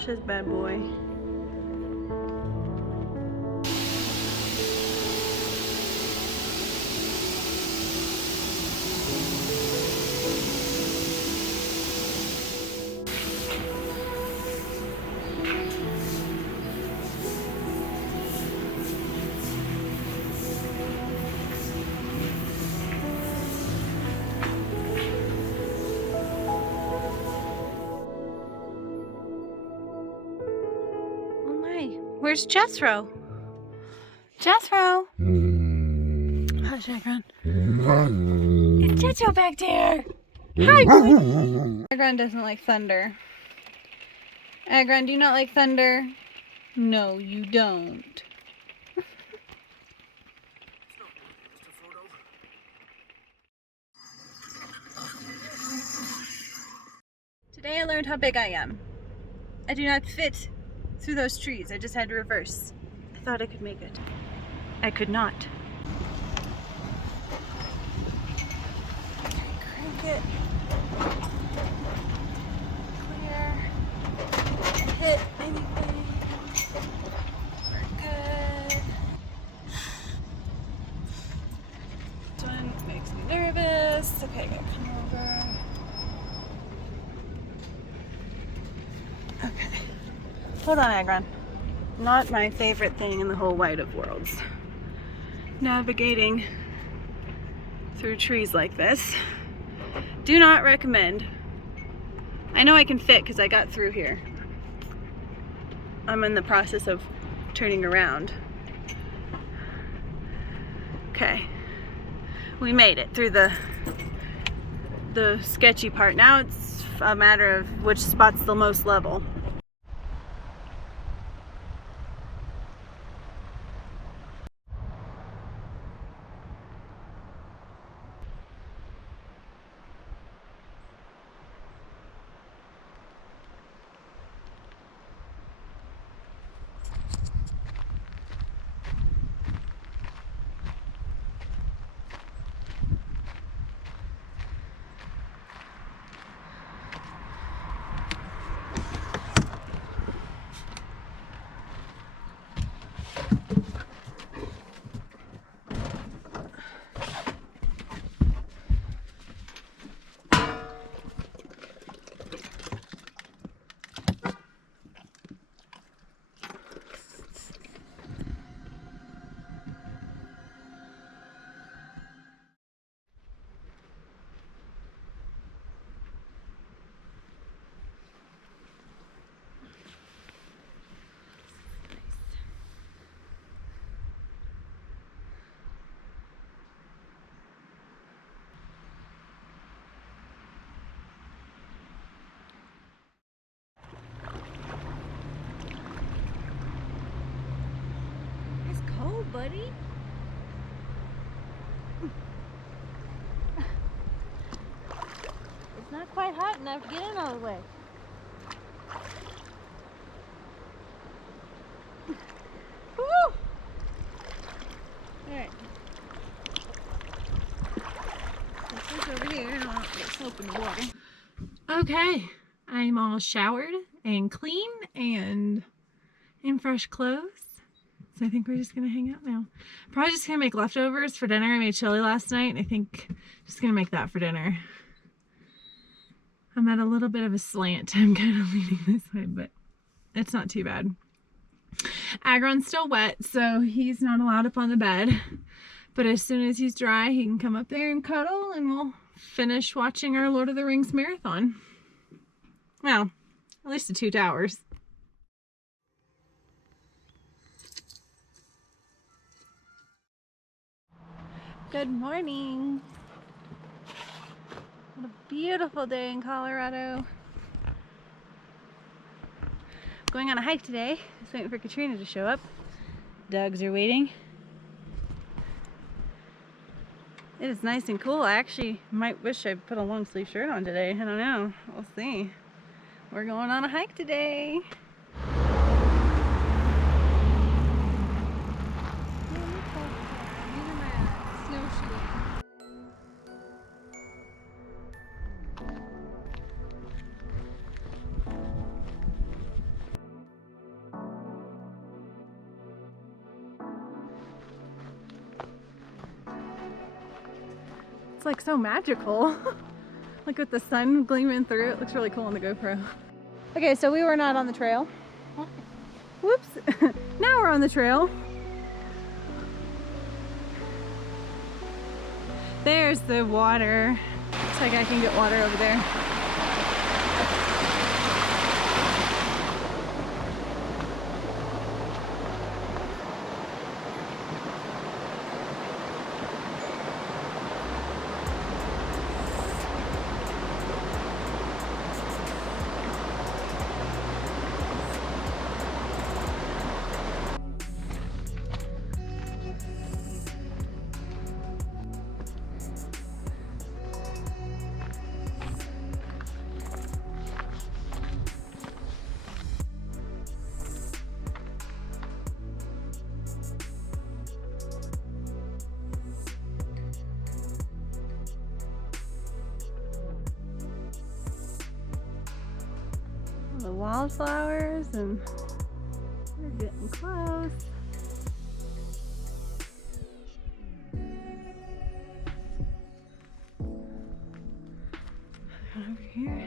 wash this bad boy. Where's Jethro? Jethro! Hush, Agron. It's Jethro back there! Hi, boy! Agron doesn't like thunder. Agron, do you not like thunder? No, you don't. Today I learned how big I am. I do not fit through those trees. I just had to reverse. I thought I could make it. I could not. Crank it. Clear. Hit anything. We're good. This one makes me nervous. Okay, I gotta come over. Okay. Hold on, Agron. Not my favorite thing in the whole wide of worlds. Navigating through trees like this. Do not recommend. I know I can fit because I got through here. I'm in the process of turning around. Okay. We made it through the sketchy part. Now it's a matter of which spot's the most level. Buddy? It's not quite hot enough to get in all the way. Woo! Alright. This over here, and I'll get soap in the water. Okay, I'm all showered and clean and in fresh clothes. So I think we're just gonna hang out now. Probably just gonna make leftovers for dinner. I made chili last night, and I think I'm just gonna make that for dinner. I'm at a little bit of a slant. I'm kind of leaning this way, but it's not too bad. Agron's still wet, so he's not allowed up on the bed. But as soon as he's dry, he can come up there and cuddle, and we'll finish watching our Lord of the Rings marathon. Well, at least the 2 towers. Good morning. What a beautiful day in Colorado. Going on a hike today. Just waiting for Katrina to show up. Dogs are waiting. It is nice and cool. I actually might wish I put a long sleeve shirt on today. I don't know. We'll see. We're going on a hike today. It's like so magical. Like with the sun gleaming through, it looks really cool on the GoPro. Okay, so we were not on the trail. Whoops. Now we're on the trail. There's the water. Looks like I can get water over there. The wildflowers, and we're getting close. Over here.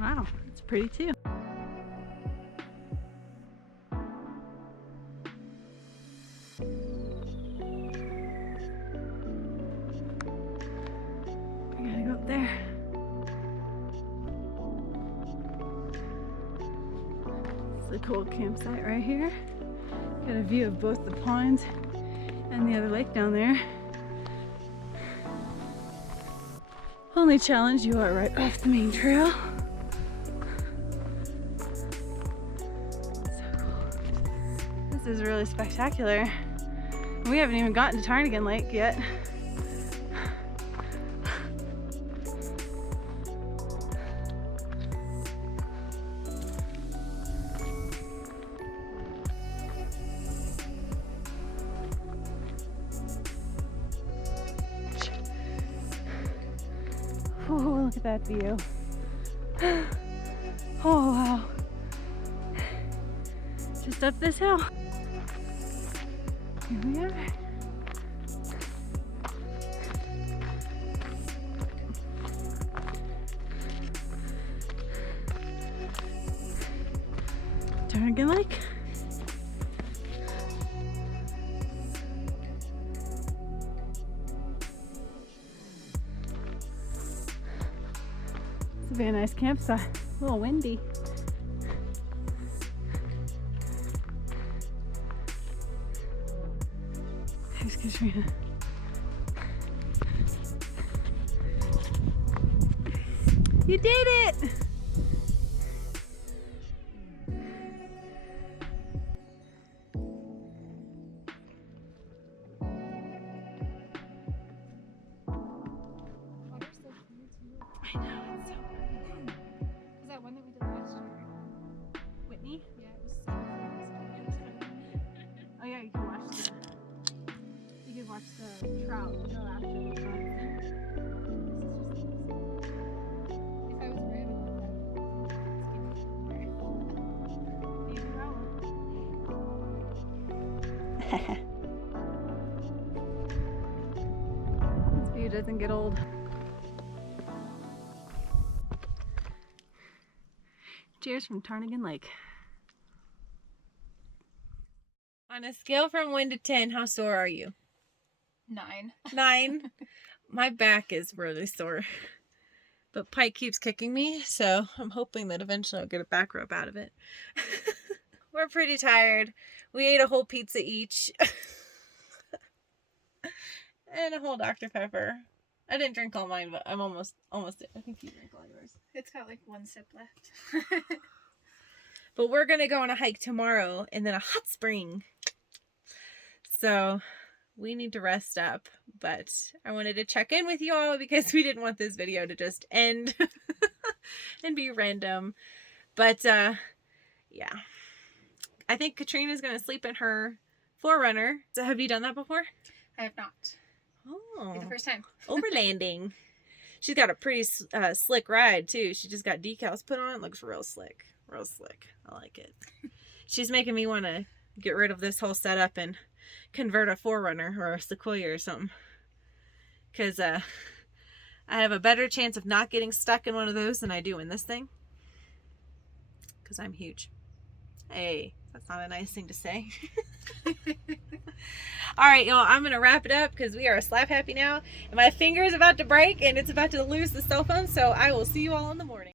Wow, it's pretty too. There. It's a cool campsite right here. Got a view of both the pond and the other lake down there. Only challenge, you are right off the main trail. So cool. This is really spectacular. We haven't even gotten to Ptarmigan Lake yet. Oh, look at that view. Oh, wow. Just up this hill. Here we are. Ptarmigan Lake. It's a very nice campsite. A little windy. There's Katrina. You did it! I know, it's so pretty. Is that one that we did last year? Whitney? Yeah, it was so fun. Oh yeah, you can watch the trout go after the trout. If I was brave enough, This view doesn't get old. Cheers from Ptarmigan Lake. On a scale from 1 to 10, how sore are you? 9. 9. My back is really sore. But Pike keeps kicking me, so I'm hoping that eventually I'll get a back rub out of it. We're pretty tired. We ate a whole pizza each. And a whole Dr. Pepper. I didn't drink all mine, but I'm almost did. I think you drank all yours. It's got like 1 sip left. But we're going to go on a hike tomorrow and then a hot spring. So we need to rest up. But I wanted to check in with you all because we didn't want this video to just end and be random. But yeah. I think Katrina's going to sleep in her Forerunner. So have you done that before? I have not. Oh. It'll be the first time. Overlanding. She's got a pretty slick ride too. She just got decals put on. It looks real slick. Real slick. I like it. She's making me want to get rid of this whole setup and convert a 4Runner or a Sequoia or something. Because I have a better chance of not getting stuck in one of those than I do in this thing. Because I'm huge. Hey, that's not a nice thing to say. Alright, y'all, I'm going to wrap it up because we are slap happy now. And my finger is about to break and it's about to lose the cell phone. So I will see you all in the morning.